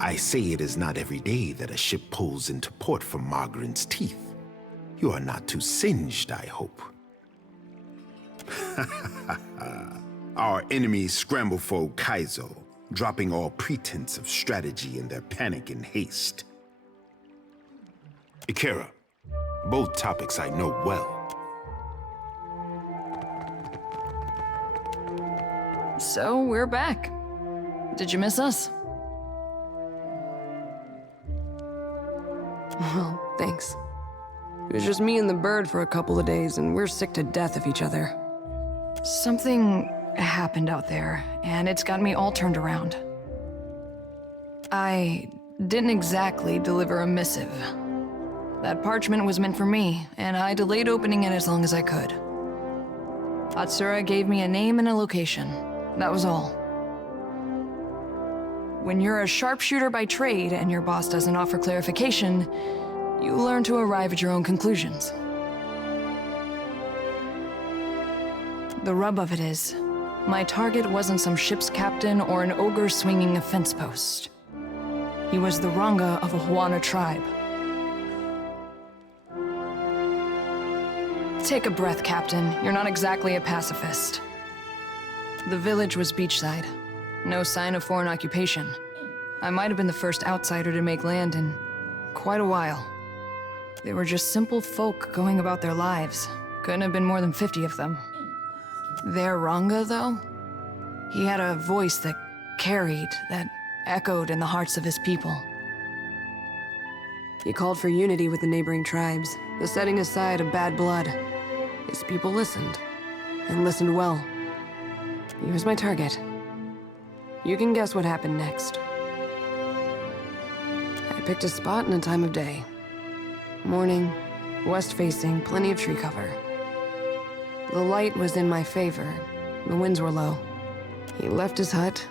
I say it is not every day that a ship pulls into port from Margaret's teeth. You are not too singed, I hope. Our enemies scramble for Kaizo, dropping all pretense of strategy in their panic and haste. Ikera, both topics I know well. So, we're back. Did you miss us? Well, thanks. It was just me and the bird for a couple of days, and we're sick to death of each other. Something happened out there, and it's got me all turned around. I didn't exactly deliver a missive. That parchment was meant for me, and I delayed opening it as long as I could. Atsura gave me a name and a location. That was all. When you're a sharpshooter by trade and your boss doesn't offer clarification, you learn to arrive at your own conclusions. The rub of it is, my target wasn't some ship's captain or an ogre swinging a fence post. He was the Ranga of a Huana tribe. Take a breath, Captain. You're not exactly a pacifist. The village was beachside. No sign of foreign occupation. I might have been the first outsider to make land in quite a while. They were just simple folk going about their lives. Couldn't have been more than 50 of them. Their Ranga, though? He had a voice that carried, that echoed in the hearts of his people. He called for unity with the neighboring tribes, the setting aside of bad blood. His people listened, and listened well. He was my target. You can guess what happened next. I picked a spot and a time of day. Morning, west-facing, plenty of tree cover. The light was in my favor. The winds were low. He left his hut,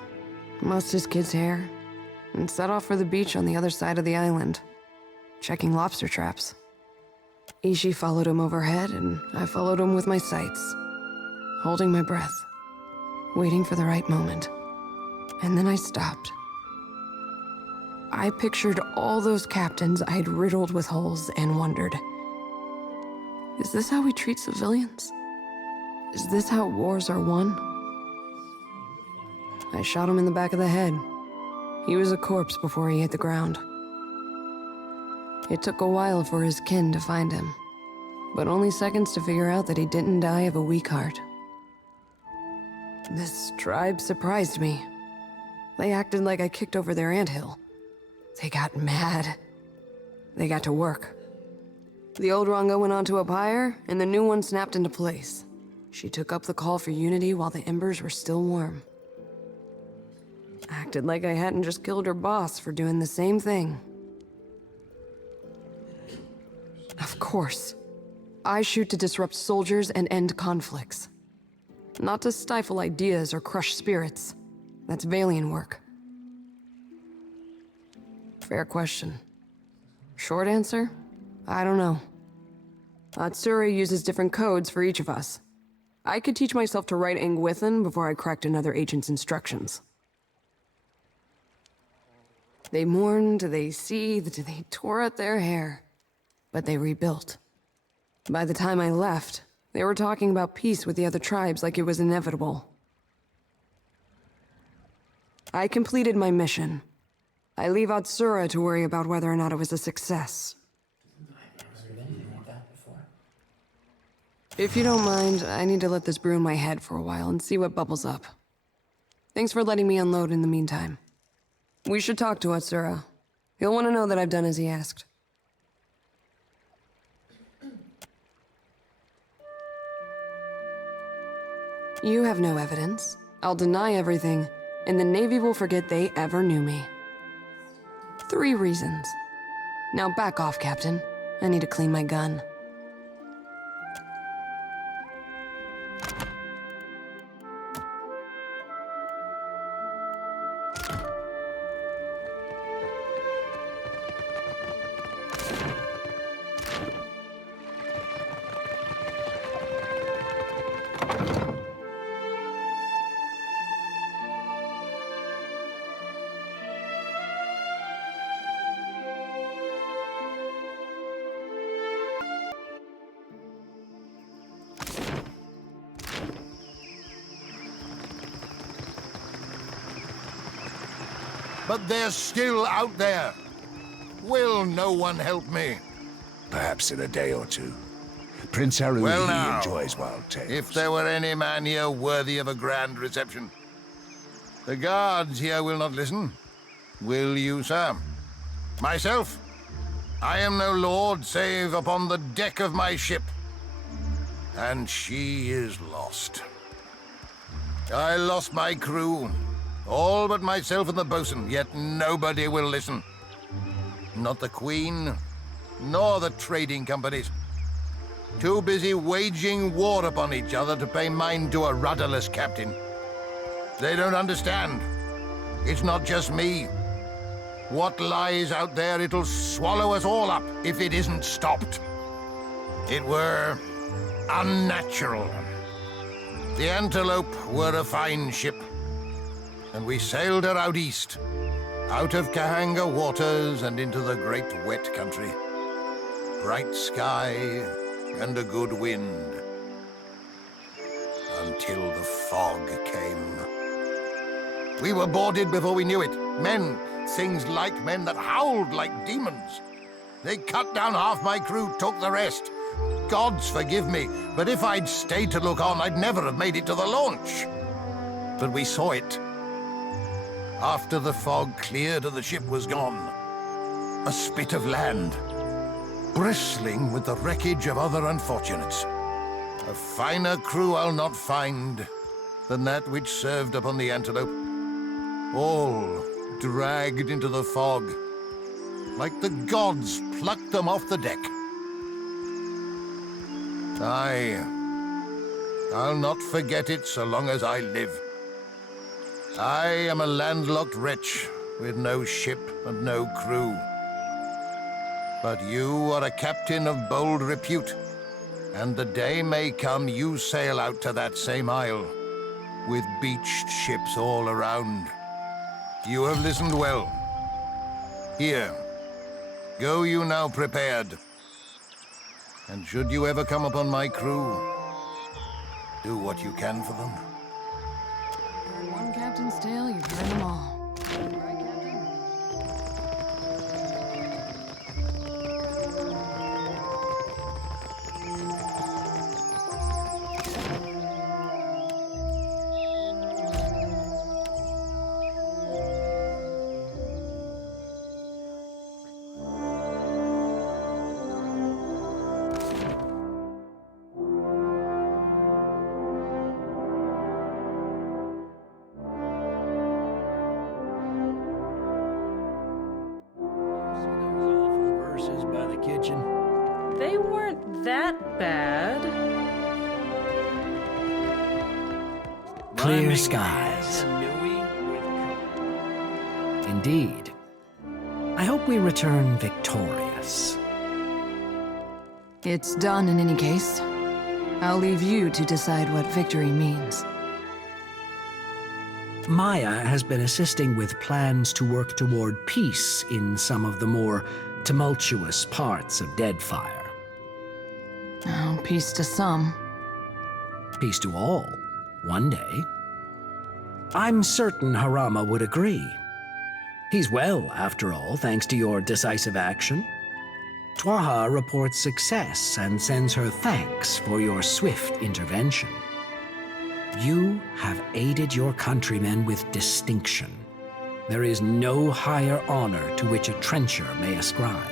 mussed his kid's hair, and set off for the beach on the other side of the island, checking lobster traps. Ishi followed him overhead, and I followed him with my sights, holding my breath, waiting for the right moment. And then I stopped. I pictured all those captains I'd riddled with holes and wondered, is this how we treat civilians? Is this how wars are won? I shot him in the back of the head. He was a corpse before he hit the ground. It took a while for his kin to find him, but only seconds to figure out that he didn't die of a weak heart. This tribe surprised me. They acted like I kicked over their anthill. They got mad. They got to work. The old Ranga went onto a pyre, and the new one snapped into place. She took up the call for unity while the embers were still warm. Acted like I hadn't just killed her boss for doing the same thing. Of course. I shoot to disrupt soldiers and end conflicts. Not to stifle ideas or crush spirits. That's Valian work. Fair question. Short answer? I don't know. Atsura uses different codes for each of us. I could teach myself to write Angwithan before I cracked another agent's instructions. They mourned, they seethed, they tore at their hair. But they rebuilt. By the time I left, they were talking about peace with the other tribes like it was inevitable. I completed my mission. I leave Atsura to worry about whether or not it was a success. If you don't mind, I need to let this brew in my head for a while and see what bubbles up. Thanks for letting me unload in the meantime. We should talk to Atsura. He'll want to know that I've done as he asked. You have no evidence. I'll deny everything, and the Navy will forget they ever knew me. 3 reasons. Now back off, Captain. I need to clean my gun. but they're still out there. Will no one help me? Perhaps in a day or two. Prince Harui Well now, enjoys wild tales. if there were any man here worthy of a grand reception. The guards here will not listen. Will you, sir? Myself? I am no lord save upon the deck of my ship. And she is lost. I lost my crew, all but myself and the bosun, yet nobody will listen. Not the Queen, nor the trading companies. Too busy waging war upon each other to pay mind to a rudderless captain. They don't understand. It's not just me. What lies out there, it'll swallow us all up if it isn't stopped. It were unnatural. The Antelope were a fine ship, and we sailed her out east, out of Kahanga waters and into the great wet country. Bright sky and a good wind. Until the fog came. We were boarded before we knew it. Men, things like men that howled like demons. They cut down half my crew, took the rest. Gods forgive me, but if I'd stayed to look on, I'd never have made it to the launch. But we saw it. After the fog cleared and the ship was gone, a spit of land, bristling with the wreckage of other unfortunates. A finer crew I'll not find than that which served upon the Antelope. All dragged into the fog, like the gods plucked them off the deck. I'll not forget it so long as I live. I am a landlocked wretch with no ship and no crew. But you are a captain of bold repute, and the day may come you sail out to that same isle, with beached ships all around. You have listened well. Here, go you now prepared. And should you ever come upon my crew, do what you can for them. One captain's tale, you've heard them all. Right, Captain? They weren't that bad. Clear skies. Indeed. I hope we return victorious. It's done in any case. I'll leave you to decide what victory means. Maya has been assisting with plans to work toward peace in some of the more tumultuous parts of Deadfire. Oh, peace to some. Peace to all, one day. I'm certain Harama would agree. He's well, after all, thanks to your decisive action. Twaha reports success and sends her thanks for your swift intervention. You have aided your countrymen with distinction. There is no higher honor to which a trencher may ascribe.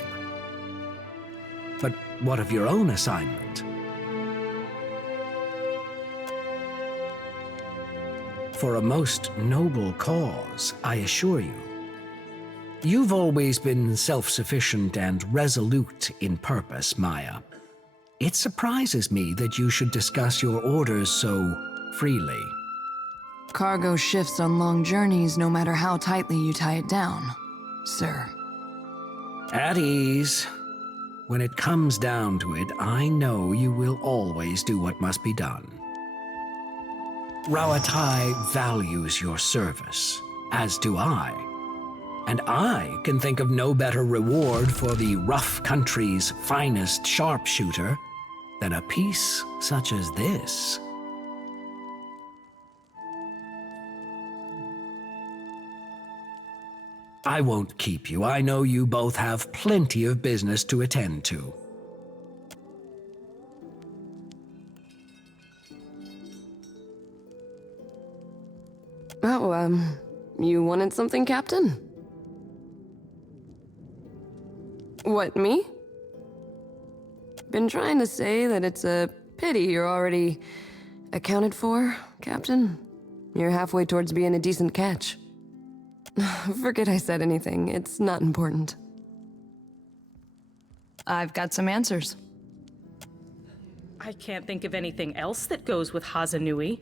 But what of your own assignment? For a most noble cause, I assure you. You've always been self-sufficient and resolute in purpose, Maya. It surprises me that you should discuss your orders so freely. Cargo shifts on long journeys no matter how tightly you tie it down, sir. At ease. When it comes down to it, I know you will always do what must be done. Rawatai values your service, as do I. And I can think of no better reward for the rough country's finest sharpshooter than a peace such as this. I won't keep you. I know you both have plenty of business to attend to. Oh, you wanted something, Captain? What, me? Been trying to say that it's a pity you're already accounted for, Captain. You're halfway towards being a decent catch. Forget I said anything. It's not important. I've got some answers. I can't think of anything else that goes with Hazanui.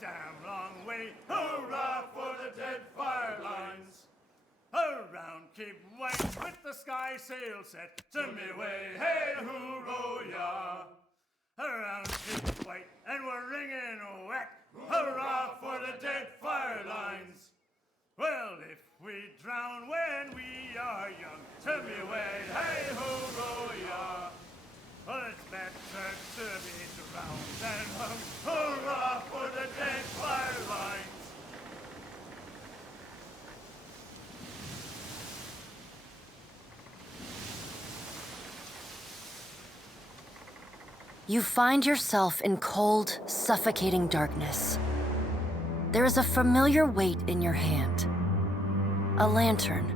Damn long way, hurrah for the Deadfire lines. Around Cape White with the sky sail set to me way, hey hurrah. Around Cape White and we're ringing whack, hurrah for the Deadfire lines. Well, if we drown when we are young, to me way, hey hurrah. Well, it's better to be drowned than hung. Hurrah for the Deadfire lines! You find yourself in cold, suffocating darkness. There is a familiar weight in your hand. A lantern.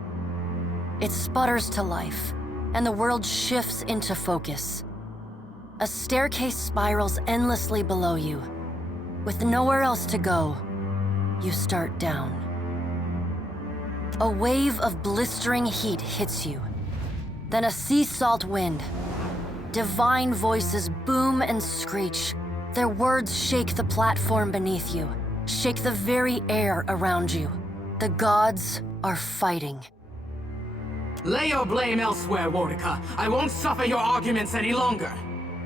It sputters to life, and the world shifts into focus. A staircase spirals endlessly below you. With nowhere else to go, you start down. A wave of blistering heat hits you. Then a sea salt wind. Divine voices boom and screech. Their words shake the platform beneath you, shake the very air around you. The gods are fighting. Lay your blame elsewhere, Wodika. I won't suffer your arguments any longer.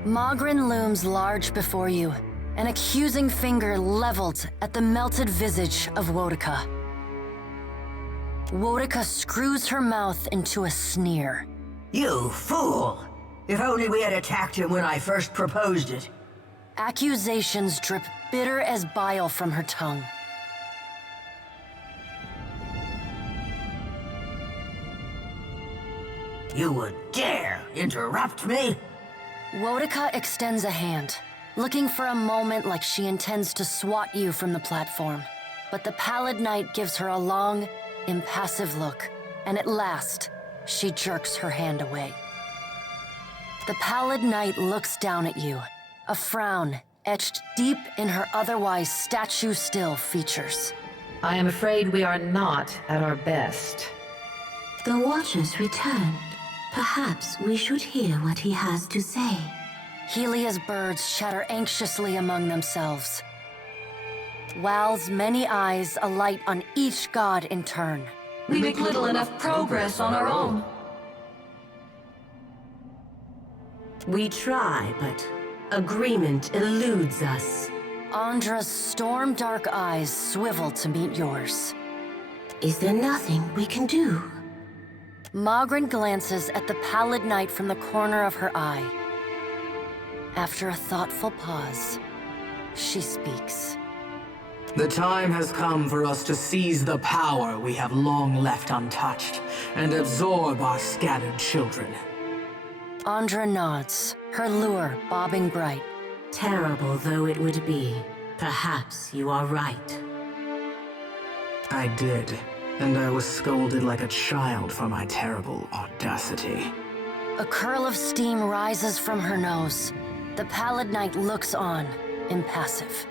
Mogren looms large before you, an accusing finger leveled at the melted visage of Wodika. Wodika screws her mouth into a sneer. You fool! If only we had attacked him when I first proposed it. Accusations drip bitter as bile from her tongue. You would dare interrupt me? Wodika extends a hand, looking for a moment like she intends to swat you from the platform. But the pallid knight gives her a long, impassive look, and at last, she jerks her hand away. The pallid knight looks down at you, a frown etched deep in her otherwise statue-still features. I am afraid we are not at our best. The Watchers returned. Perhaps we should hear what he has to say. Helia's birds chatter anxiously among themselves. Wal's many eyes alight on each god in turn. We make little enough progress on our own. We try, but agreement eludes us. Andra's storm-dark eyes swivel to meet yours. Is there nothing we can do? Magrin glances at the pallid knight from the corner of her eye. After a thoughtful pause, she speaks. The time has come for us to seize the power we have long left untouched and absorb our scattered children. Andra nods, her lure bobbing bright. Terrible though it would be, perhaps you are right. I did, and I was scolded like a child for my terrible audacity. A curl of steam rises from her nose. The pallid knight looks on, impassive.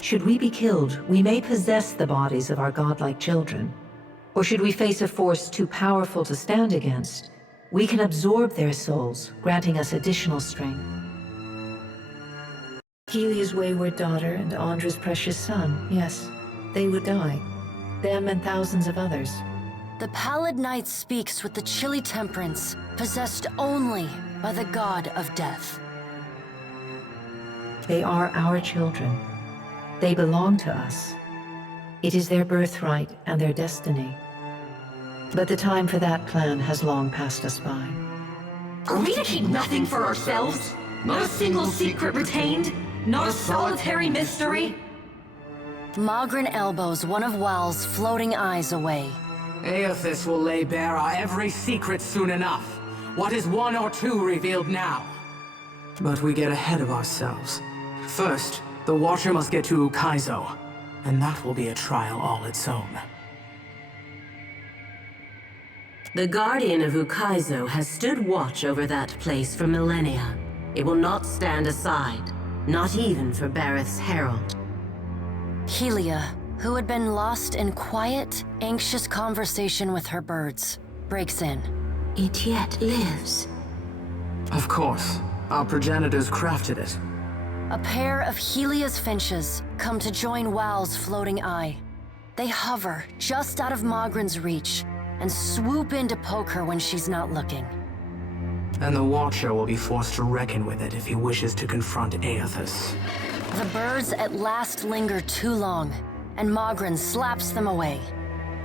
Should we be killed, we may possess the bodies of our godlike children. Or should we face a force too powerful to stand against, we can absorb their souls, granting us additional strength. Helia's wayward daughter and Andra's precious son, yes, they would die. Them and thousands of others. The pallid knight speaks with the chilly temperance, possessed only by the god of death. They are our children. They belong to us. It is their birthright and their destiny. But the time for that plan has long passed us by. Are we to keep nothing for ourselves? Not a single secret retained? Not a solitary mystery? Magrin elbows one of Wal's floating eyes away. Aethys will lay bare our every secret soon enough. What is one or two revealed now? But we get ahead of ourselves. First, the Watcher must get to Ukaizo, and that will be a trial all its own. The Guardian of Ukaizo has stood watch over that place for millennia. It will not stand aside, not even for Bareth's herald. Helia, who had been lost in quiet, anxious conversation with her birds, breaks in. It yet lives. Of course. Our progenitors crafted it. A pair of Helia's finches come to join Wal's floating eye. They hover just out of Magrin's reach and swoop in to poke her when she's not looking. And the Watcher will be forced to reckon with it if he wishes to confront Aethys. The birds at last linger too long, and Magrin slaps them away.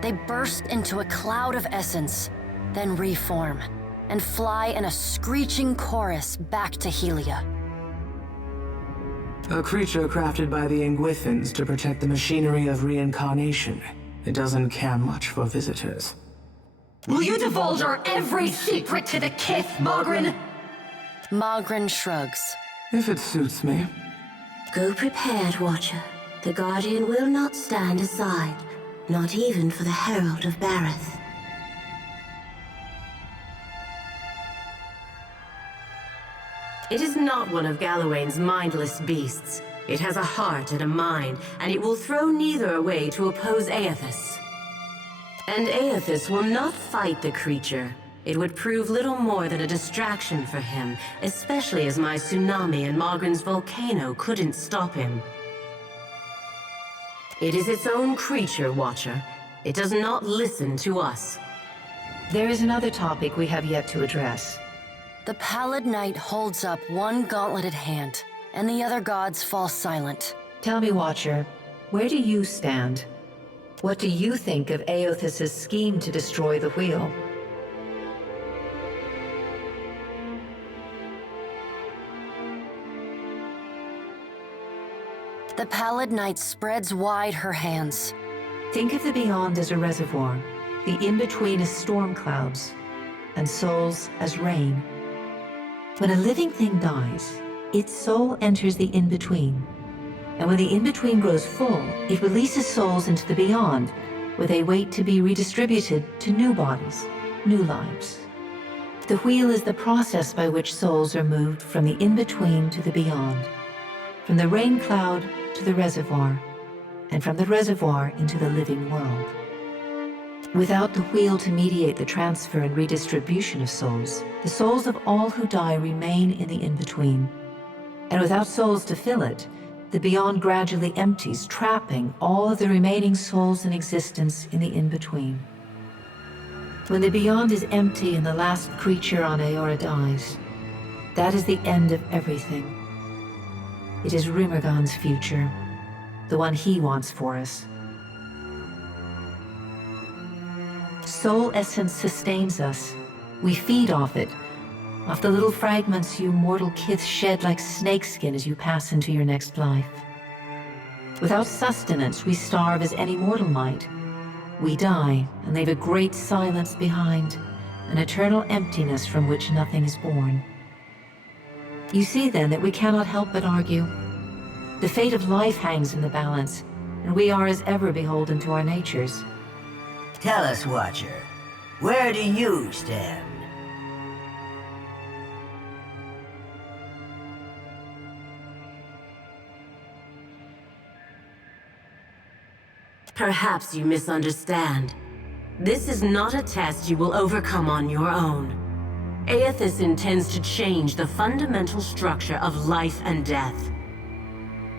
They burst into a cloud of essence, then reform, and fly in a screeching chorus back to Helia. A creature crafted by the Ingwithans to protect the machinery of reincarnation. It doesn't care much for visitors. Will you divulge our every secret to the kith, Magrin? Magrin shrugs. If it suits me. Go prepared, Watcher. The Guardian will not stand aside, not even for the Herald of Bareth. It is not one of Galawain's mindless beasts. It has a heart and a mind, and it will throw neither away to oppose Aethys. And Aethys will not fight the creature. It would prove little more than a distraction for him, especially as my tsunami and Magrin's volcano couldn't stop him. It is its own creature, Watcher. It does not listen to us. There is another topic we have yet to address. The pallid knight holds up one gauntleted hand, and the other gods fall silent. Tell me, Watcher, where do you stand? What do you think of Aethys' scheme to destroy the wheel? The pallid knight spreads wide her hands. Think of the beyond as a reservoir, the in-between as storm clouds, and souls as rain. When a living thing dies, its soul enters the in-between. And when the in-between grows full, it releases souls into the beyond, where they wait to be redistributed to new bodies, new lives. The wheel is the process by which souls are moved from the in-between to the beyond, from the rain cloud to the reservoir, and from the reservoir into the living world. Without the wheel to mediate the transfer and redistribution of souls, the souls of all who die remain in the in-between. And without souls to fill it, the Beyond gradually empties, trapping all of the remaining souls in existence in the in-between. When the Beyond is empty and the last creature on Aora dies, that is the end of everything. It is Rimergon's future, the one he wants for us. Soul essence sustains us. We feed off it, off the little fragments you mortal kiths shed like snakeskin as you pass into your next life. Without sustenance, we starve as any mortal might. We die and leave a great silence behind, an eternal emptiness from which nothing is born. You see then that we cannot help but argue. The fate of life hangs in the balance, and we are as ever beholden to our natures. Tell us, Watcher, where do you stand? Perhaps you misunderstand. This is not a test you will overcome on your own. Aethys intends to change the fundamental structure of life and death.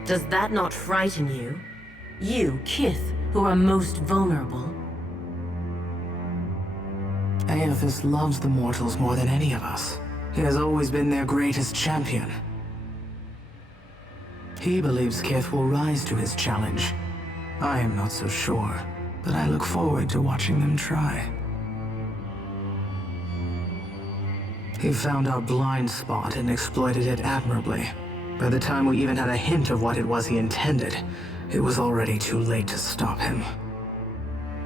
Does that not frighten you? You, Kith, who are most vulnerable? Aethys loves the mortals more than any of us. He has always been their greatest champion. He believes Kith will rise to his challenge. I am not so sure, but I look forward to watching them try. He found our blind spot and exploited it admirably. By the time we even had a hint of what it was he intended, it was already too late to stop him.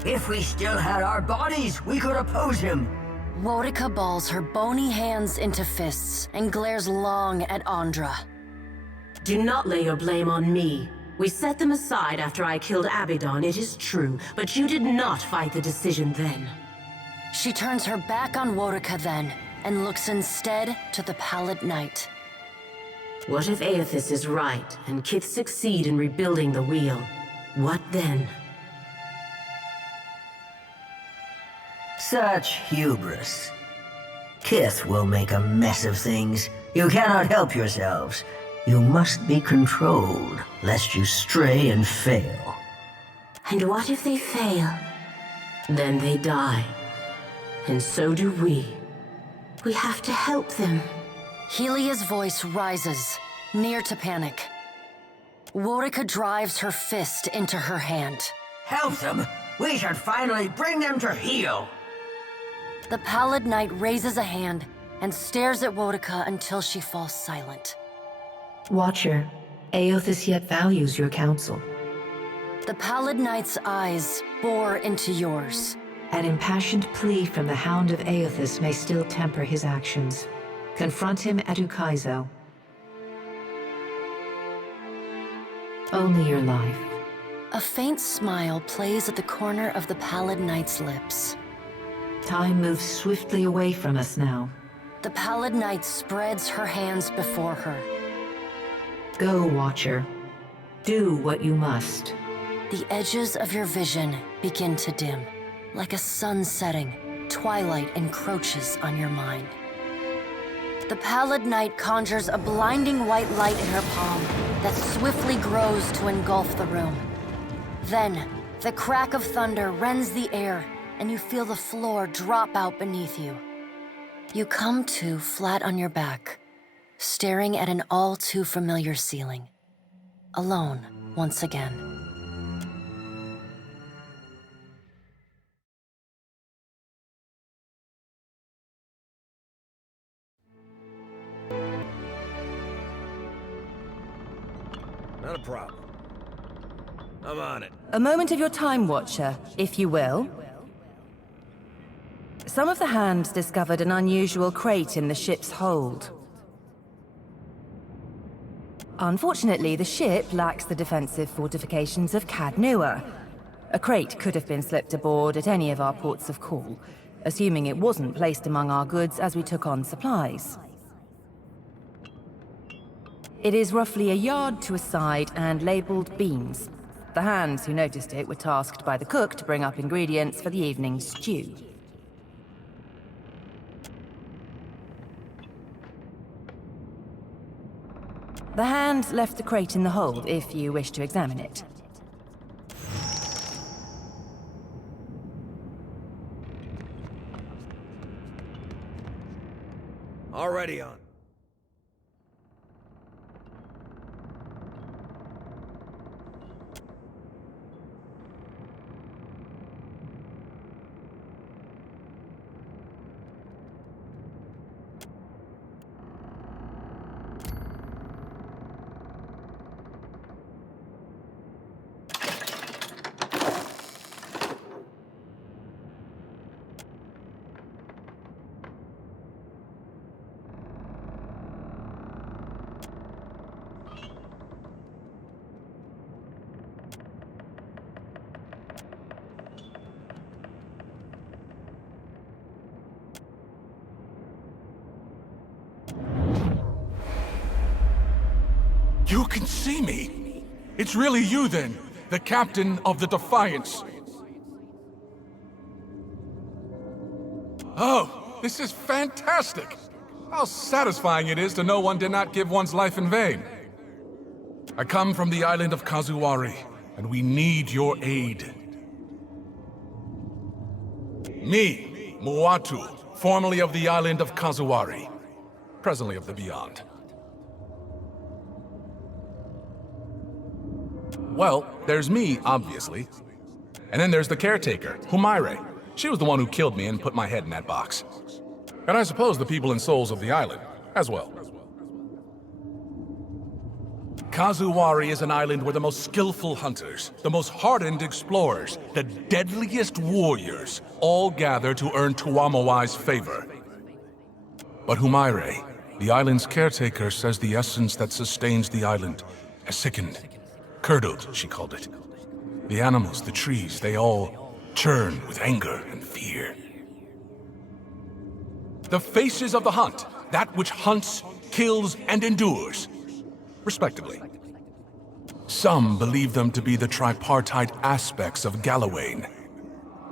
If we still had our bodies, we could oppose him. Wodica balls her bony hands into fists and glares long at Andra. Do not lay your blame on me. We set them aside after I killed Abaddon, it is true, but you did not fight the decision then. She turns her back on Wodica then, and looks instead to the Pallid Knight. What if Aethys is right, and Kith succeed in rebuilding the wheel? What then? Such hubris. Kith will make a mess of things. You cannot help yourselves. You must be controlled, lest you stray and fail. And what if they fail? Then they die. And so do we. We have to help them. Helia's voice rises, near to panic. Wodica drives her fist into her hand. Help them! We should finally bring them to heel! The Pallid Knight raises a hand and stares at Wodica until she falls silent. Watcher, Aethys yet values your counsel. The Pallid Knight's eyes bore into yours. An impassioned plea from the Hound of Aethys may still temper his actions. Confront him at Ukaizo. Only your life. A faint smile plays at the corner of the Pallid Knight's lips. Time moves swiftly away from us now. The Pallid Knight spreads her hands before her. Go, Watcher. Do what you must. The edges of your vision begin to dim. Like a sun setting, twilight encroaches on your mind. The Pallid Knight conjures a blinding white light in her palm that swiftly grows to engulf the room. Then, the crack of thunder rends the air, and you feel the floor drop out beneath you. You come to flat on your back, staring at an all too familiar ceiling. Alone once again. Not a problem. I'm on it. A moment of your time, Watcher, if you will. Some of the hands discovered an unusual crate in the ship's hold. Unfortunately, the ship lacks the defensive fortifications of Cadnua. A crate could have been slipped aboard at any of our ports of call, assuming it wasn't placed among our goods as we took on supplies. It is roughly a yard to a side and labeled beans. The hands who noticed it were tasked by the cook to bring up ingredients for the evening's stew. The hand left the crate in the hold if you wish to examine it. Already on. You can see me! It's really you then, the captain of the Defiance. Oh, this is fantastic! How satisfying it is to know one did not give one's life in vain. I come from the island of Kazuwari, and we need your aid. Me, Muatu, formerly of the island of Kazuwari, presently of the Beyond. Well, there's me, obviously. And then there's the caretaker, Humaire. She was the one who killed me and put my head in that box. And I suppose the people and souls of the island, as well. Kazuwari is an island where the most skillful hunters, the most hardened explorers, the deadliest warriors, all gather to earn Tuamawai's favor. But Humaire, the island's caretaker, says the essence that sustains the island has sickened. Curdled, she called it. The animals, the trees, they all churn with anger and fear. The faces of the hunt, that which hunts, kills, and endures, respectively. Some believe them to be the tripartite aspects of Galawain.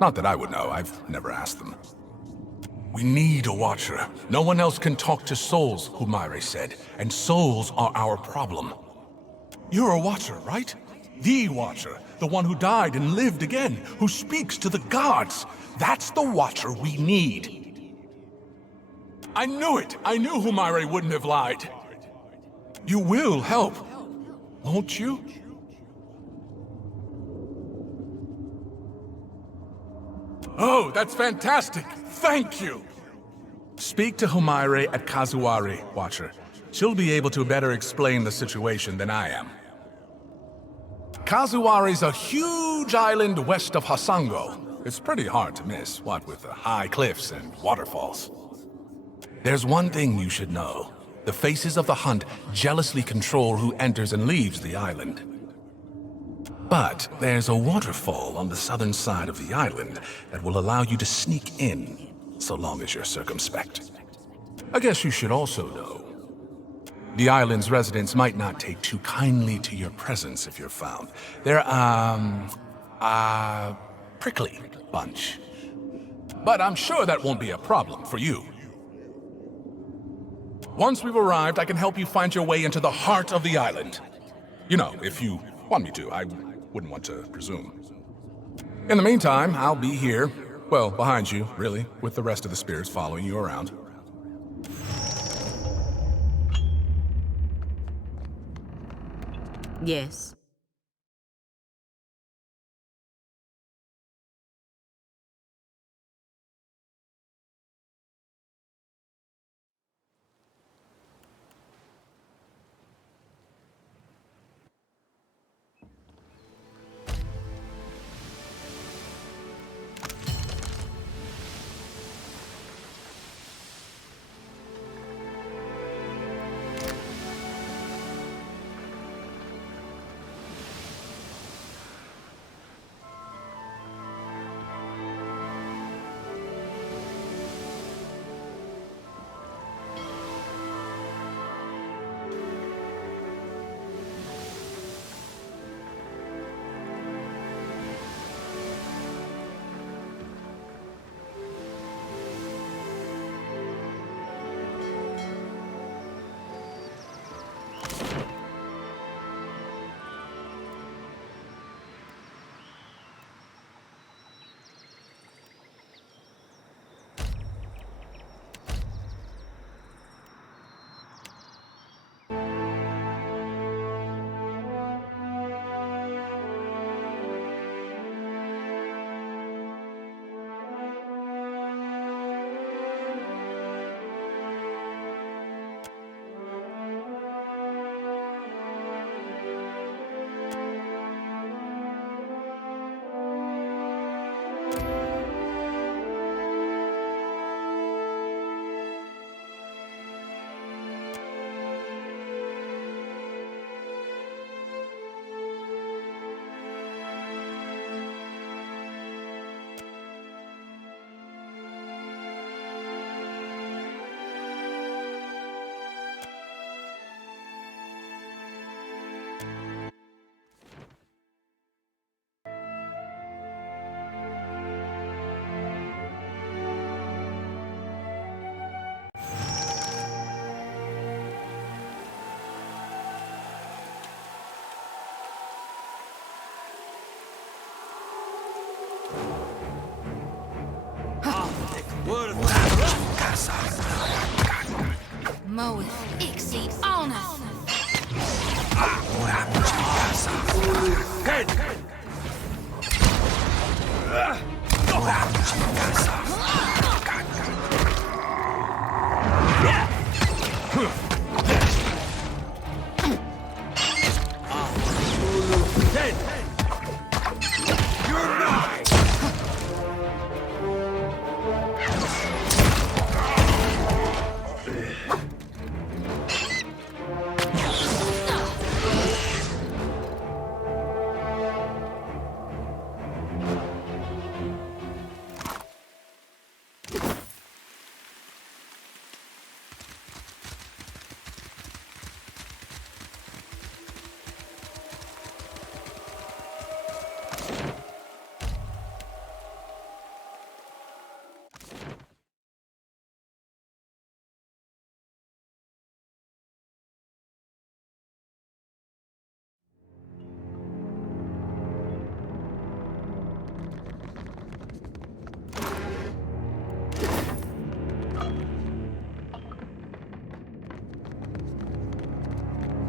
Not that I would know, I've never asked them. We need a watcher. No one else can talk to souls, Humaire said, and souls are our problem. You're a watcher, right? The watcher, the one who died and lived again, who speaks to the gods. That's the watcher we need. I knew it! I knew Humaire wouldn't have lied. You will help, won't you? Oh, that's fantastic! Thank you! Speak to Humaire at Kazuwari, Watcher. She'll be able to better explain the situation than I am. Kazuwari's a huge island west of Hasango. It's pretty hard to miss, what with the high cliffs and waterfalls. There's one thing you should know. The faces of the hunt jealously control who enters and leaves the island. But there's a waterfall on the southern side of the island that will allow you to sneak in, so long as you're circumspect. I guess you should also know. The island's residents might not take too kindly to your presence if you're found. They're, prickly bunch. But I'm sure that won't be a problem for you. Once we've arrived, I can help you find your way into the heart of the island. You know, if you want me to, I wouldn't want to presume. In the meantime, I'll be here, well, behind you, really, with the rest of the spirits following you around. Yes. Moeth, Ixi, Alnath.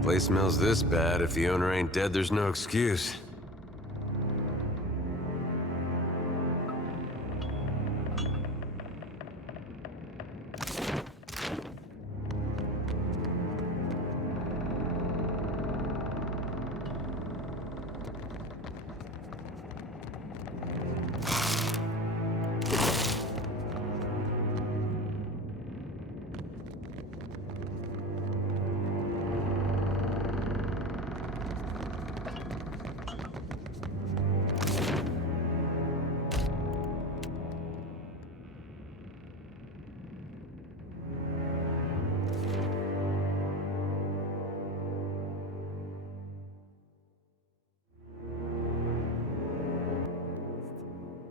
Place smells this bad. If the owner ain't dead, there's no excuse.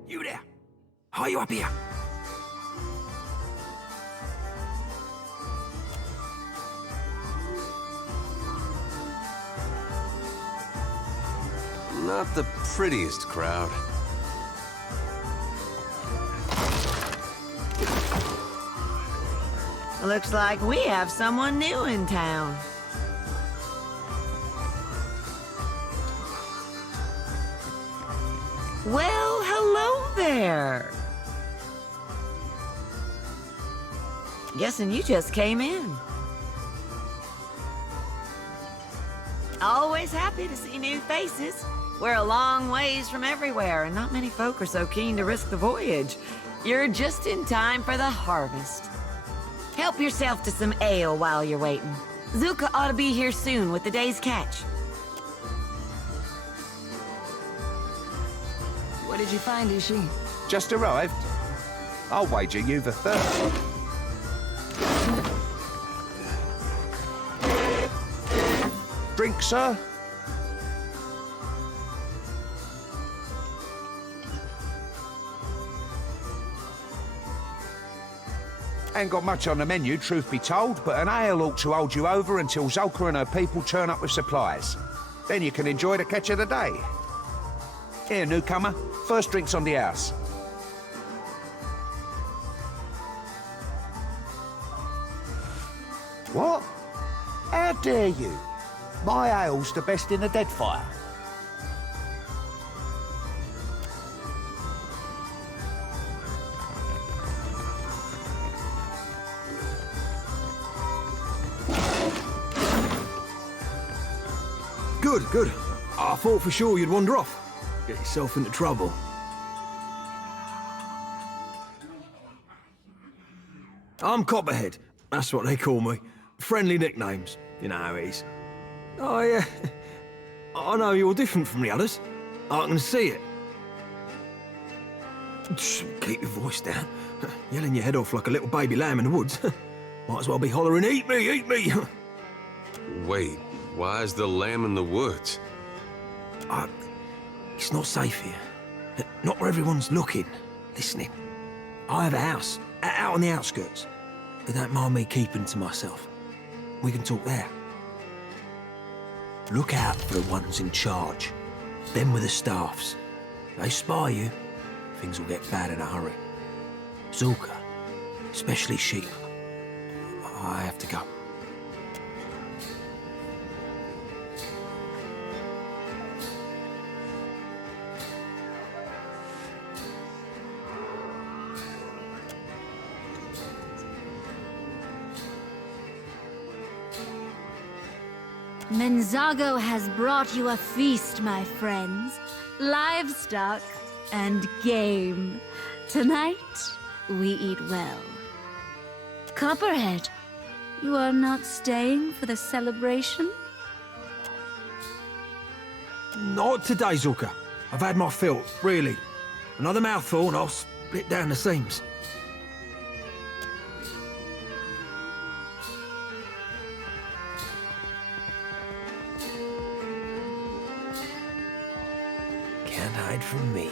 You there! How are you up here? Not the prettiest crowd. Looks like we have someone new in town. Well, hello there. Guessing you just came in. Always happy to see new faces. We're a long ways from everywhere, and not many folk are so keen to risk the voyage. You're just in time for the harvest. Help yourself to some ale while you're waiting. Zuka ought to be here soon with the day's catch. What did you find, Ishi? Just arrived. I'll wager you've a third. Drink, sir? Ain't got much on the menu, truth be told, but an ale ought to hold you over until Zolka and her people turn up with supplies. Then you can enjoy the catch of the day. Here, newcomer. First drinks on the house. What? How dare you? My ale's the best in the Deadfire. Good, good. I thought for sure you'd wander off. Get yourself into trouble. I'm Copperhead. That's what they call me. Friendly nicknames. You know how it is. I know you're different from the others. I can see it. Just keep your voice down. Yelling your head off like a little baby lamb in the woods. Might as well be hollering, "Eat me, eat me!" Wait, why is the lamb in the woods? It's not safe here. Not where everyone's looking, listening. I have a house, out on the outskirts. They don't mind me keeping to myself. We can talk there. Look out for the ones in charge. Them with the staffs. They spy you. things will get bad in a hurry. Zulka, especially sheep. I have to go. Menzago has brought you a feast, my friends. Livestock and game. Tonight, we eat well. Copperhead, you are not staying for the celebration? Not today, Zulka. I've had my fill, really. Another mouthful and I'll split down the seams. Can't hide from me.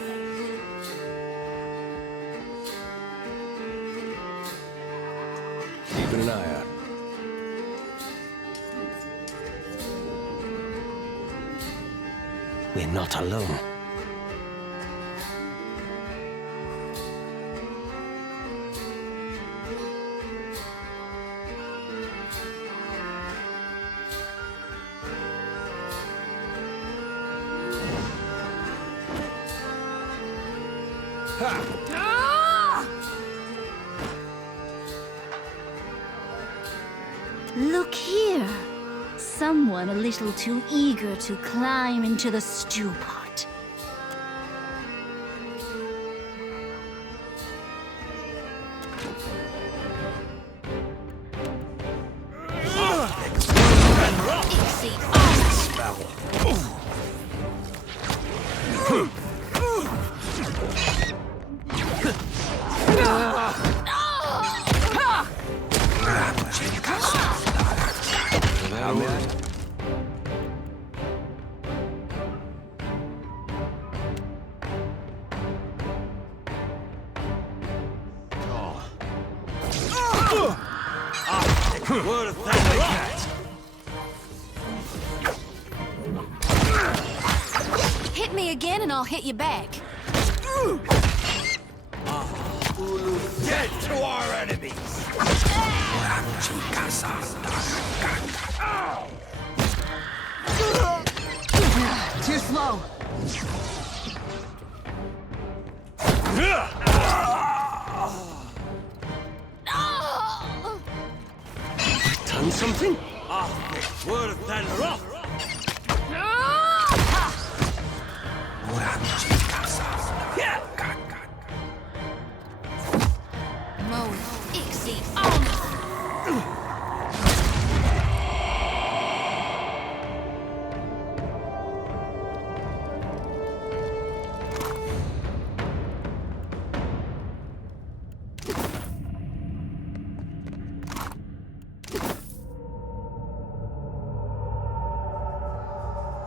Keeping an eye out. We're not alone. Look here. Someone a little too eager to climb into the stew pot. Word of FlamingGnats. Hit me again and I'll hit you back. Dead to our enemies. Too slow. Done something? Word of Thanra.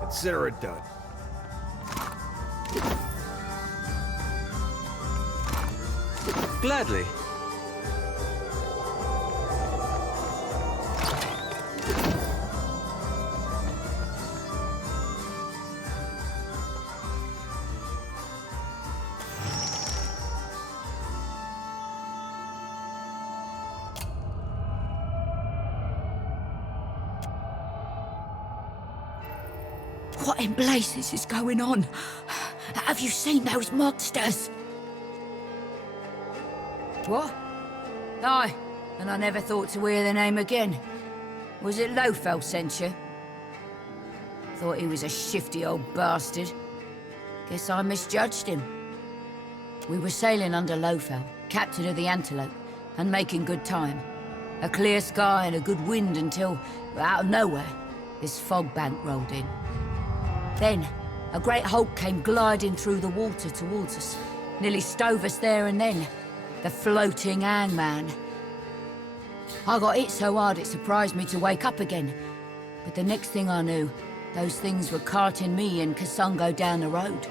Consider it done. Gladly. What in blazes is going on? Have you seen those monsters? What? Aye, and I never thought to hear the name again. Was it Lofel sent you? Thought he was a shifty old bastard. Guess I misjudged him. We were sailing under Lofel, captain of the Antelope, and making good time. A clear sky and a good wind until, out of nowhere, this fog bank rolled in. Then, a great hulk came gliding through the water towards us. Nearly stove us there and then. The floating hangman. I got hit so hard it surprised me to wake up again. But the next thing I knew, those things were carting me and Kasungo down the road.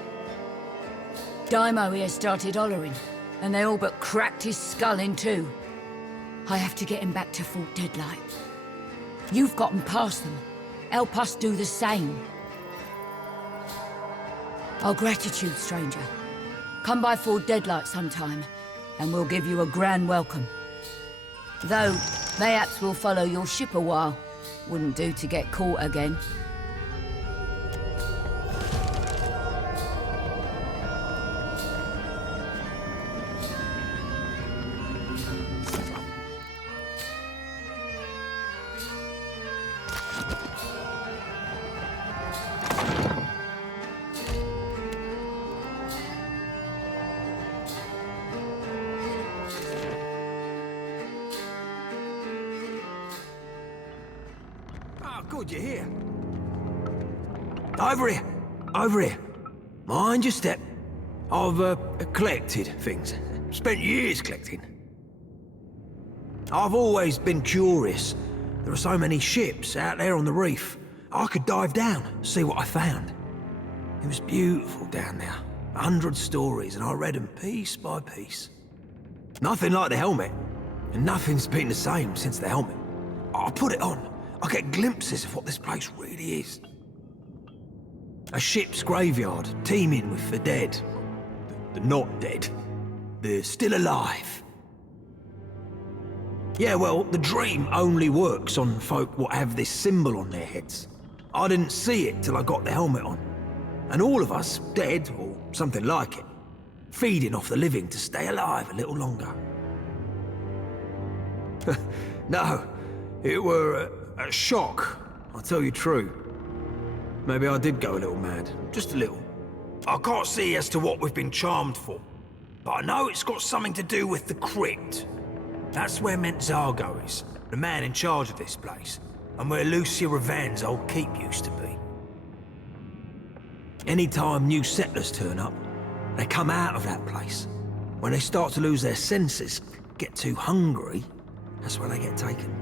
Daimo here started hollering, and they all but cracked his skull in two. I have to get him back to Fort Deadlight. You've gotten past them. Help us do the same. Our gratitude, stranger. Come by full deadlight sometime, and we'll give you a grand welcome. Though, mayhaps we'll follow your ship a while. Wouldn't do to get caught again. Good, you're here. Over here. Over here. Mind your step. I've collected things. Spent years collecting. I've always been curious. There are so many ships out there on the reef. I could dive down, see what I found. It was beautiful down there. 100 stories, and I read them piece by piece. Nothing like the helmet, and nothing's been the same since the helmet. I put it on. I get glimpses of what this place really is. A ship's graveyard, teeming with the dead. The not dead. They're still alive. Yeah, well, the dream only works on folk what have this symbol on their heads. I didn't see it till I got the helmet on. And all of us, dead, or something like it, feeding off the living to stay alive a little longer. No, it were a shock, I'll tell you true. Maybe I did go a little mad, just a little. I can't see as to what we've been charmed for, but I know it's got something to do with the crypt. That's where Mentzago is, the man in charge of this place, and where Lucia Ravan's old keep used to be. Anytime new settlers turn up, they come out of that place. When they start to lose their senses, get too hungry, that's when they get taken.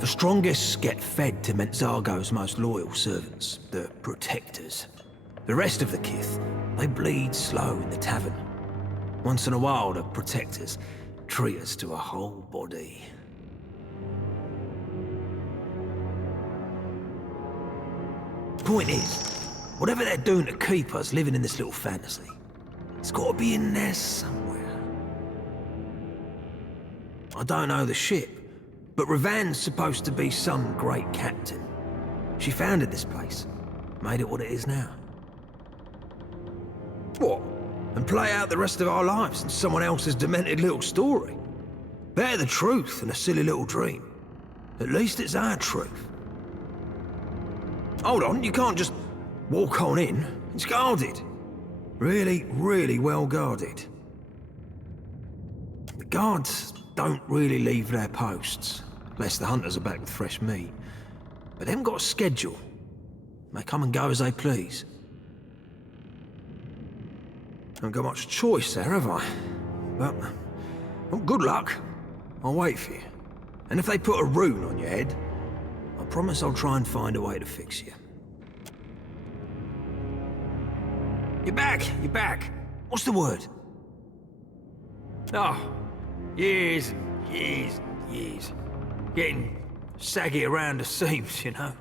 The strongest get fed to Mentzago's most loyal servants, the protectors. The rest of the kith, they bleed slow in the tavern. Once in a while, the protectors treat us to a whole body. Point is, whatever they're doing to keep us living in this little fantasy, it's got to be in there somewhere. I don't know the ship, but Ravan's supposed to be some great captain. She founded this place, made it what it is now. What? And play out the rest of our lives in someone else's demented little story? Better the truth than a silly little dream. At least it's our truth. Hold on, you can't just walk on in. It's guarded. Really, really well guarded. The guards don't really leave their posts, unless the hunters are back with fresh meat. But they haven't got a schedule. They come and go as they please. Haven't got much choice there, have I? But, well, good luck. I'll wait for you. And if they put a rune on your head, I promise I'll try and find a way to fix you. You're back, you're back. What's the word? Oh, years, years, years. Getting saggy around the seams, you know.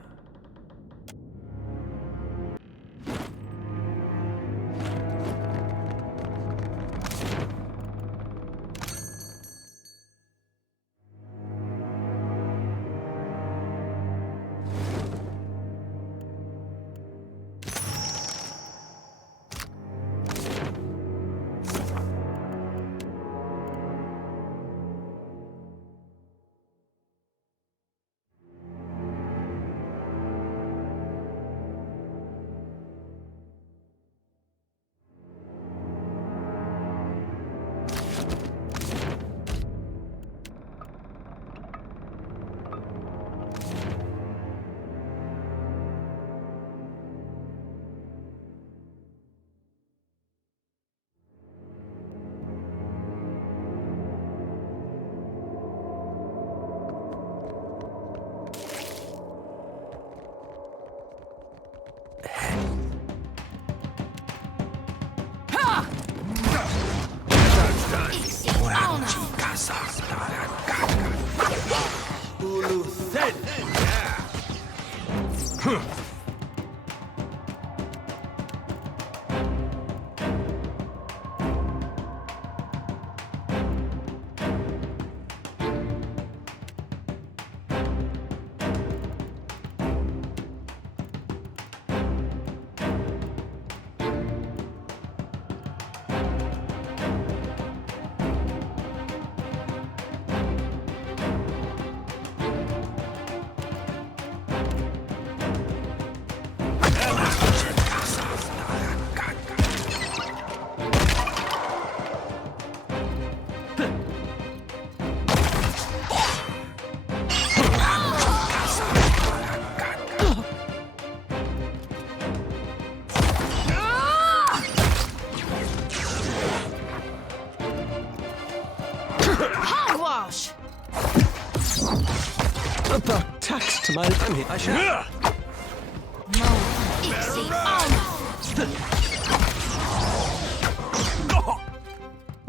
Tomato, I'm here. I shall.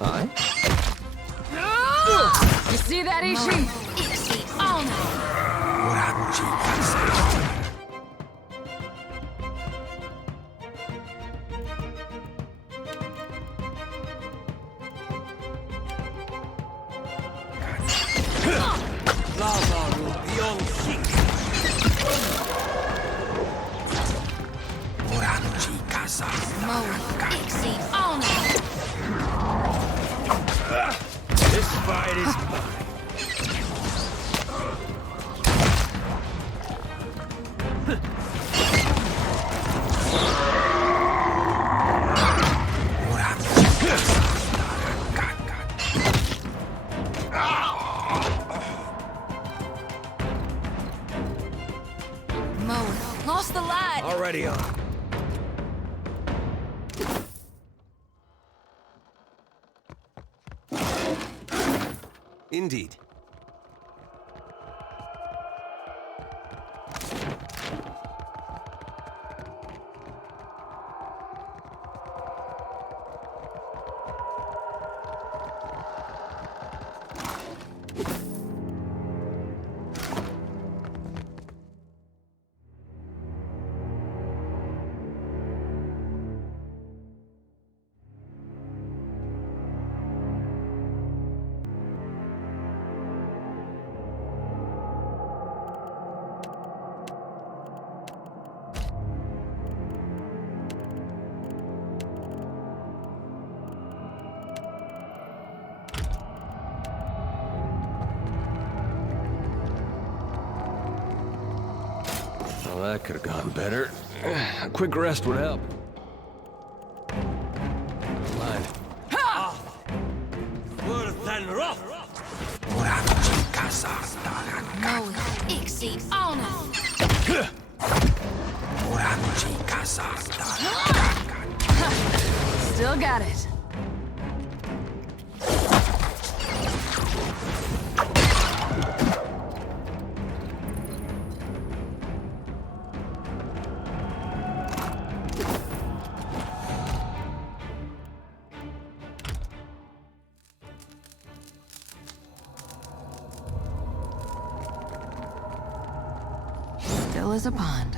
Aye. You see that, Ishi? This fight is mine. Lost the light. Already on. Indeed. Well, that could have gone better. A quick rest would help. Mind. Still got it. Still as a pond.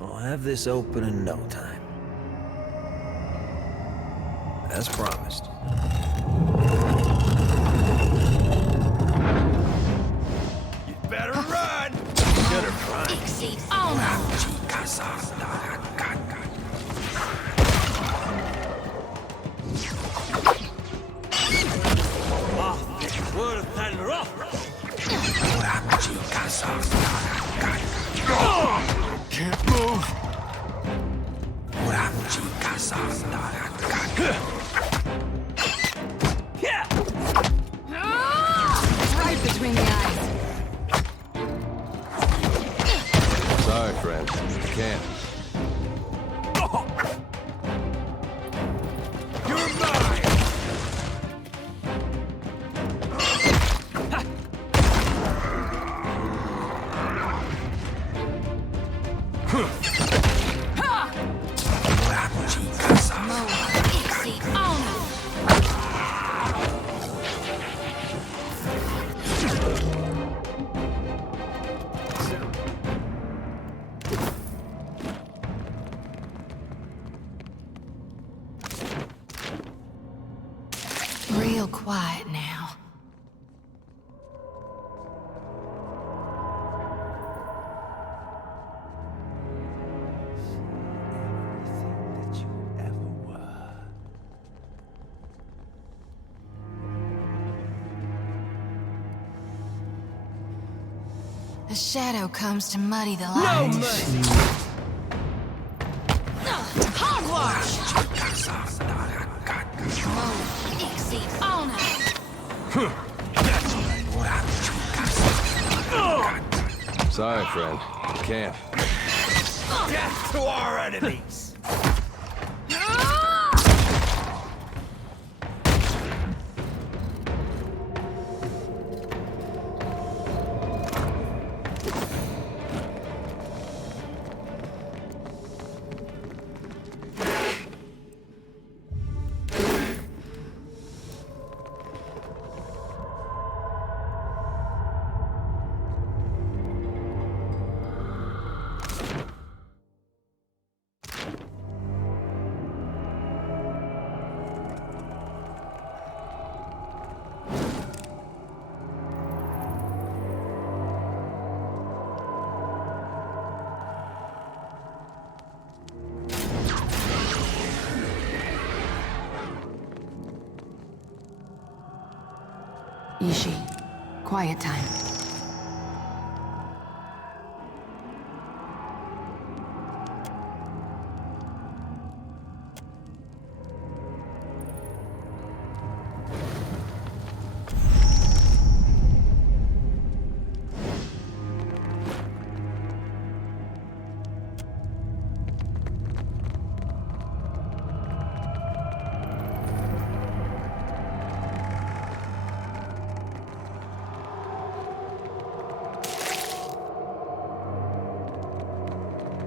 I'll have this open in no time. As promised. You better run! Better run. Can't move. Right between the eyes. Sorry, friend. I can't. You're mine! Real quiet now. The shadow comes to muddy the light. No mercy! Hogwash! Move, exceed, honor. That's right. Sorry, friend. Can't. Death to our enemies! Ishi, quiet time.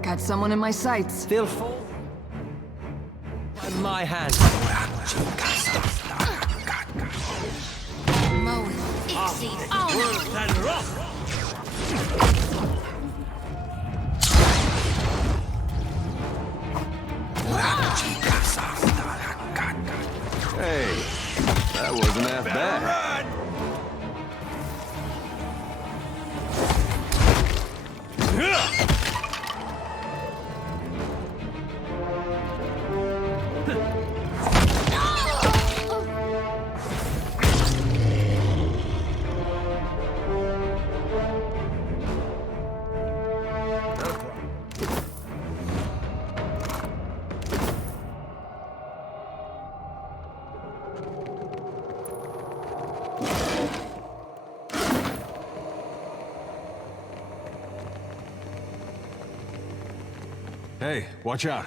Got someone in my sights. They'll fall by my hand. Hey, that wasn't half bad. Hey, watch out.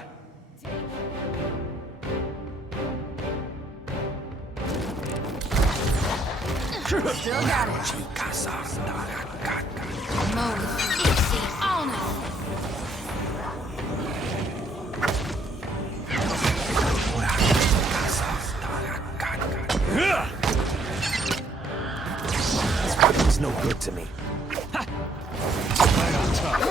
Still got it. Mode. Easy. Oh no. It's no good to me. Right on top.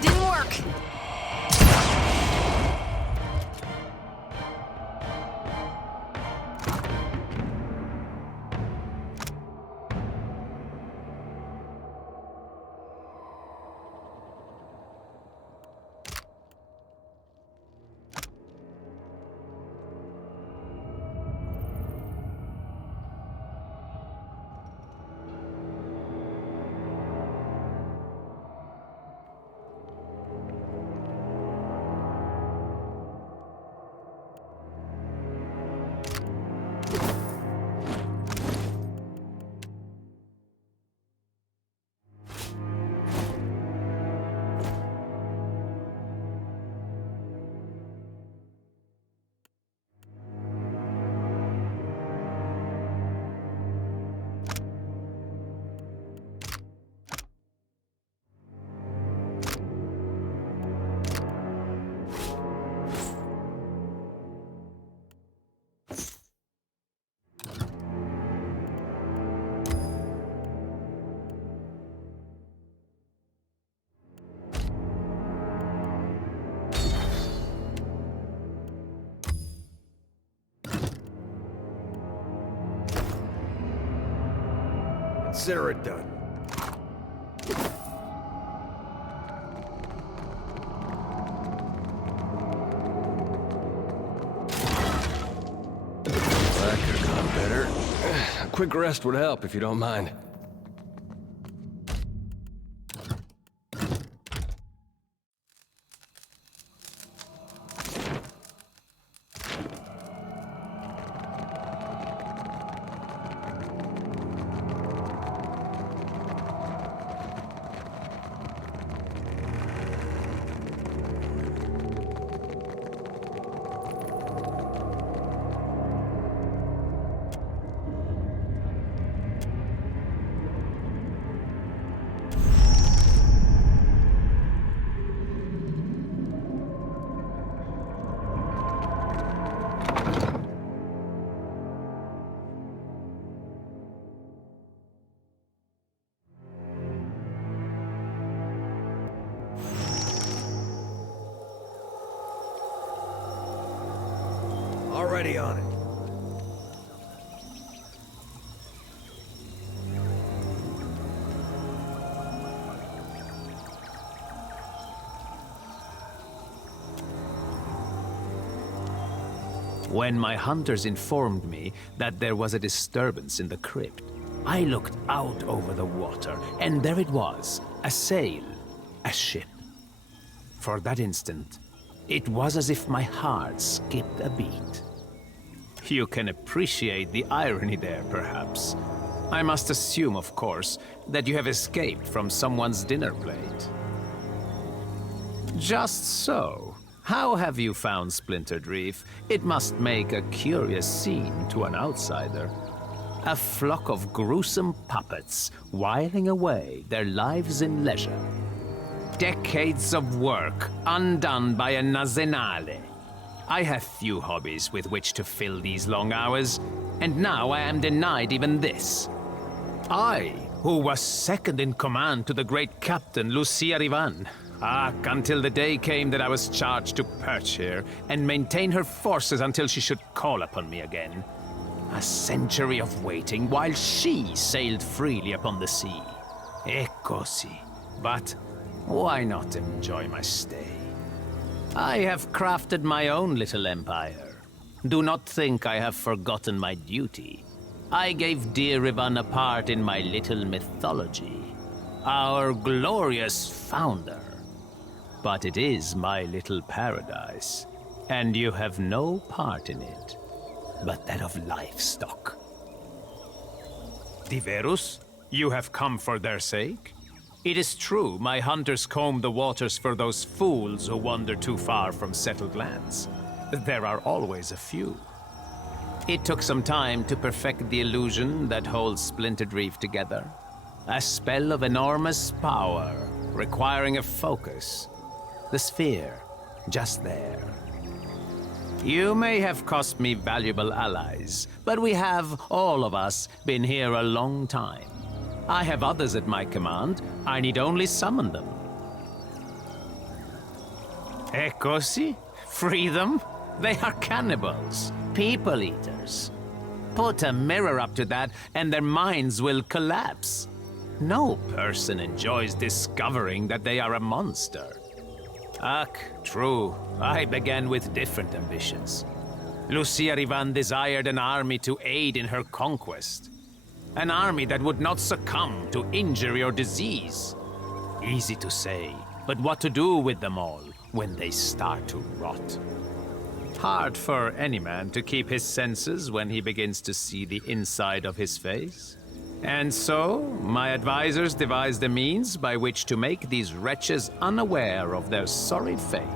Didn't work. Consider it done. That could have gone better. A quick rest would help if you don't mind. already on it. When my hunters informed me that there was a disturbance in the crypt, I looked out over the water, and there it was, a sail, a ship. For that instant, it was as if my heart skipped a beat. You can appreciate the irony there, perhaps. I must assume, of course, that you have escaped from someone's dinner plate. Just so. How have you found Splintered Reef? It must make a curious scene to an outsider. A flock of gruesome puppets whiling away their lives in leisure. Decades of work undone by a nazenale. I have few hobbies with which to fill these long hours, and now I am denied even this. I, who was second in command to the great captain Lucia Rivan. Until the day came that I was charged to perch here and maintain her forces until she should call upon me again. A century of waiting while she sailed freely upon the sea. E così. But why not enjoy my stay? I have crafted my own little empire. Do not think I have forgotten my duty. I gave dear Rivan a part in my little mythology. Our glorious founder. But it is my little paradise, and you have no part in it, but that of livestock. Diverus, you have come for their sake? It is true, my hunters comb the waters for those fools who wander too far from settled lands. There are always a few. It took some time to perfect the illusion that holds Splintered Reef together. A spell of enormous power, requiring a focus. The sphere, just there. You may have cost me valuable allies, but we have, all of us, been here a long time. I have others at my command. I need only summon them. E così? Free them? They are cannibals, people eaters. Put a mirror up to that, and their minds will collapse. No person enjoys discovering that they are a monster. True. I began with different ambitions. Lucia Rivan desired an army to aid in her conquest. An army that would not succumb to injury or disease. Easy to say, but what to do with them all when they start to rot? Hard for any man to keep his senses when he begins to see the inside of his face. And so, my advisors devised a means by which to make these wretches unaware of their sorry fate.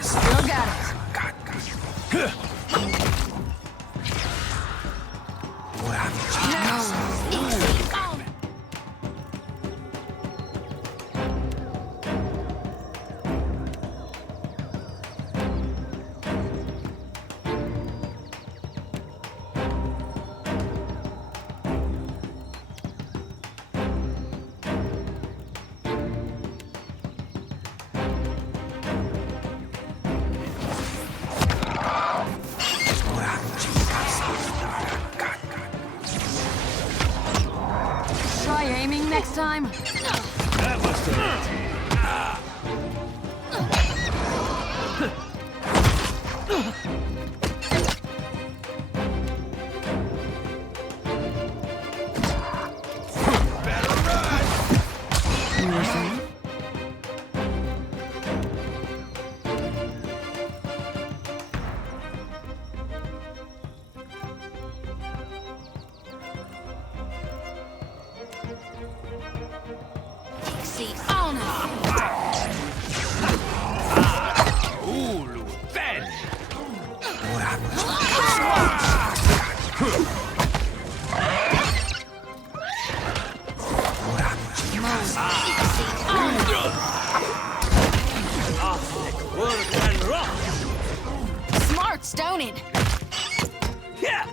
Still got it. Try aiming next time. That must have hurt. Smart! Stoning! Yeah!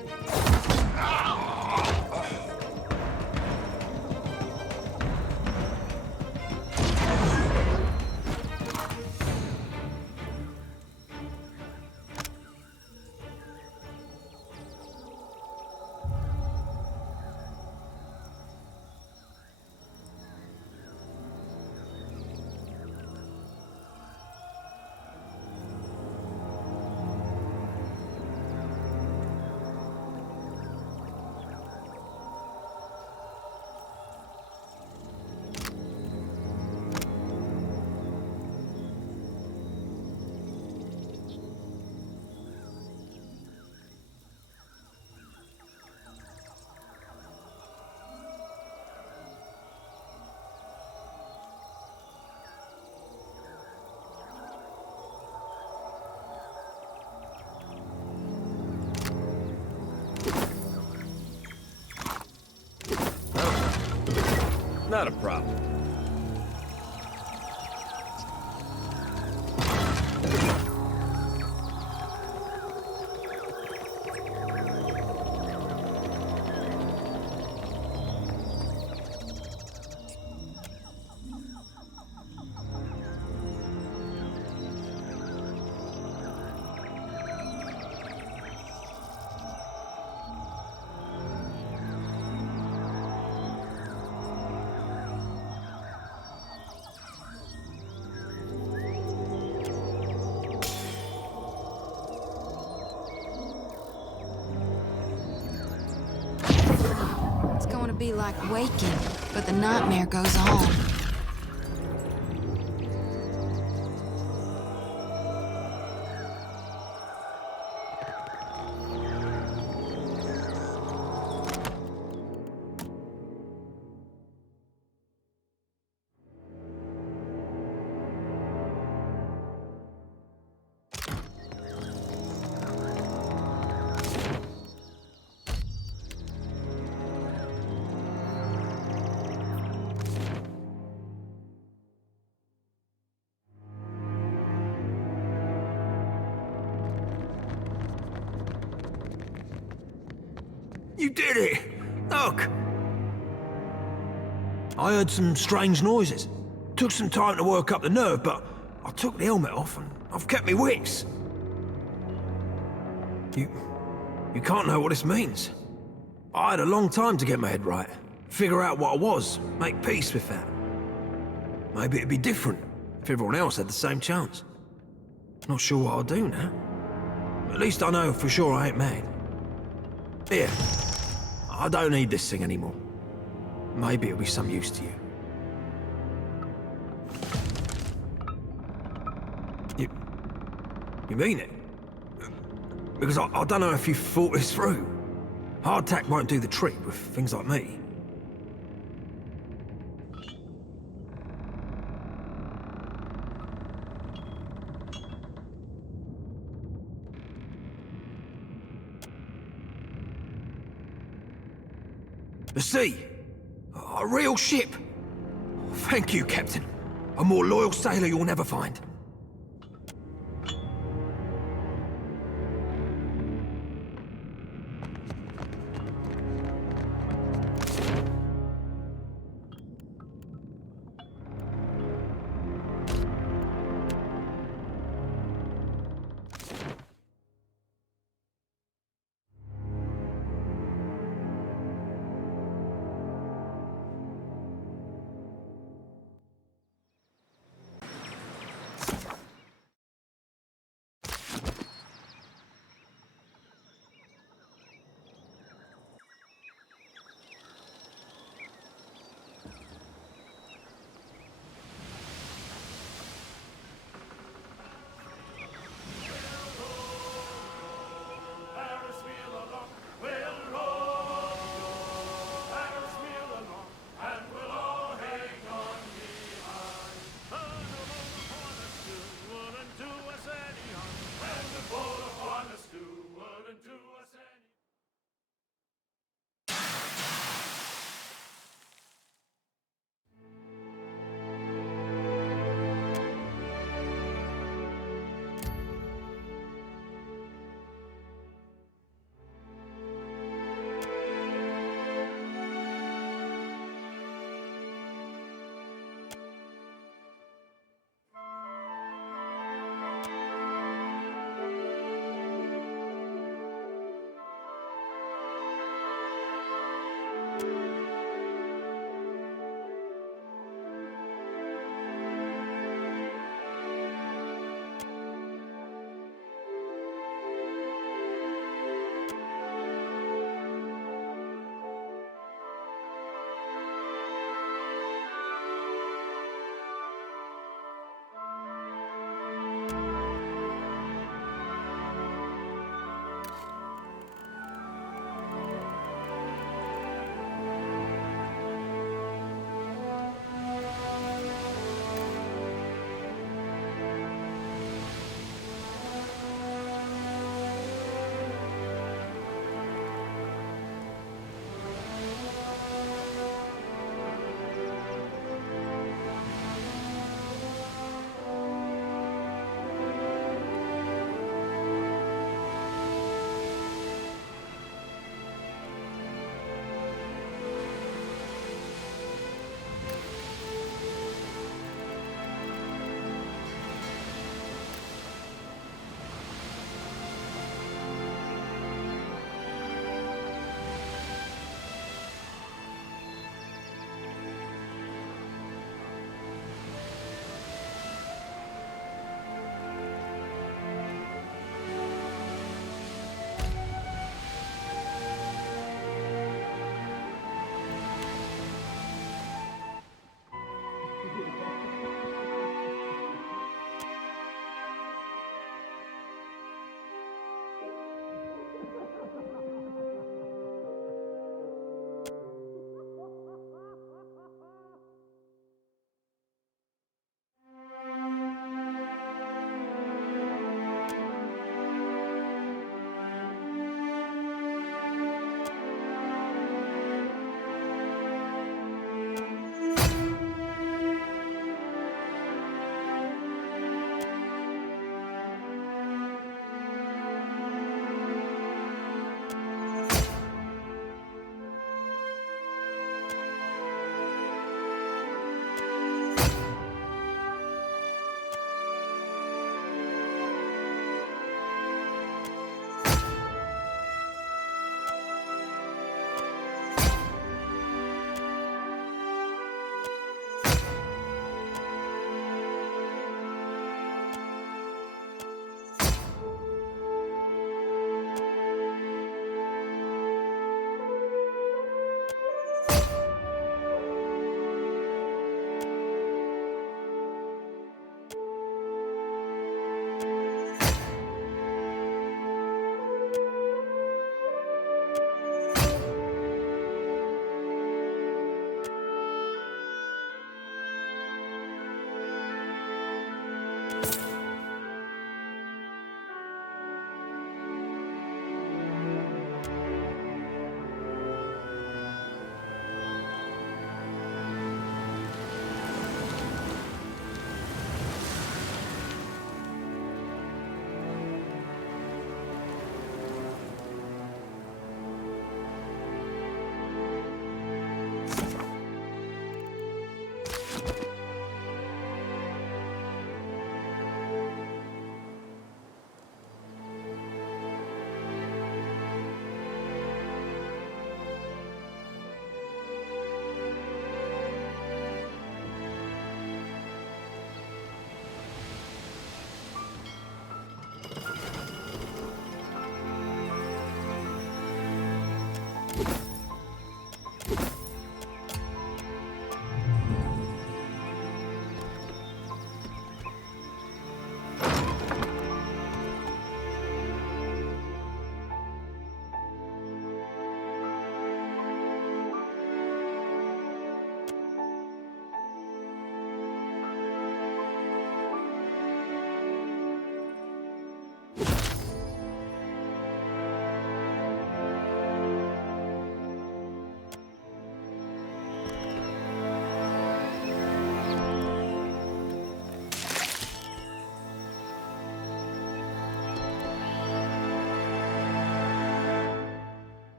Not a problem. It's going to be like waking, but the nightmare goes on. You did it! Look! I heard some strange noises. Took some time to work up the nerve, but I took the helmet off and I've kept me wits. You can't know what this means. I had a long time to get my head right. Figure out what I was, make peace with that. Maybe it'd be different if everyone else had the same chance. Not sure what I'll do now. At least I know for sure I ain't mad. Here, I don't need this thing anymore. Maybe it'll be some use to you. You mean it? Because I don't know if you've thought this through. Hardtack won't do the trick with things like me. The sea. A real ship. Thank you, Captain. A more loyal sailor you'll never find.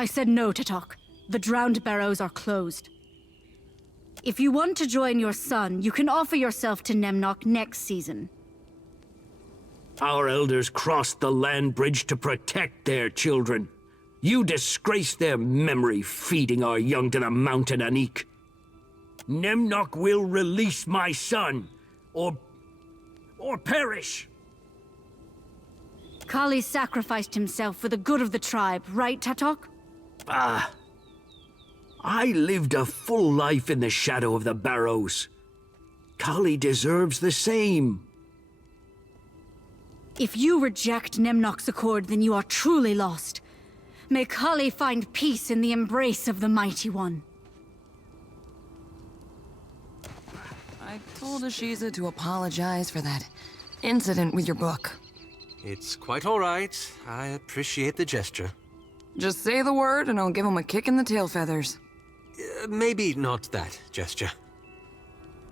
I said no, Tatok. The drowned barrows are closed. If you want to join your son, you can offer yourself to Nemnok next season. Our elders crossed the land bridge to protect their children. You disgrace their memory, feeding our young to the mountain Anik. Nemnok will release my son, or perish. Kali sacrificed himself for the good of the tribe, right, Tatok? I lived a full life in the shadow of the barrows. Kali deserves the same. If you reject Nemnok's accord, then you are truly lost. May Kali find peace in the embrace of the Mighty One. I told Ashiza to apologize for that incident with your book. It's quite all right. I appreciate the gesture. Just say the word and I'll give him a kick in the tail feathers. Maybe not that gesture.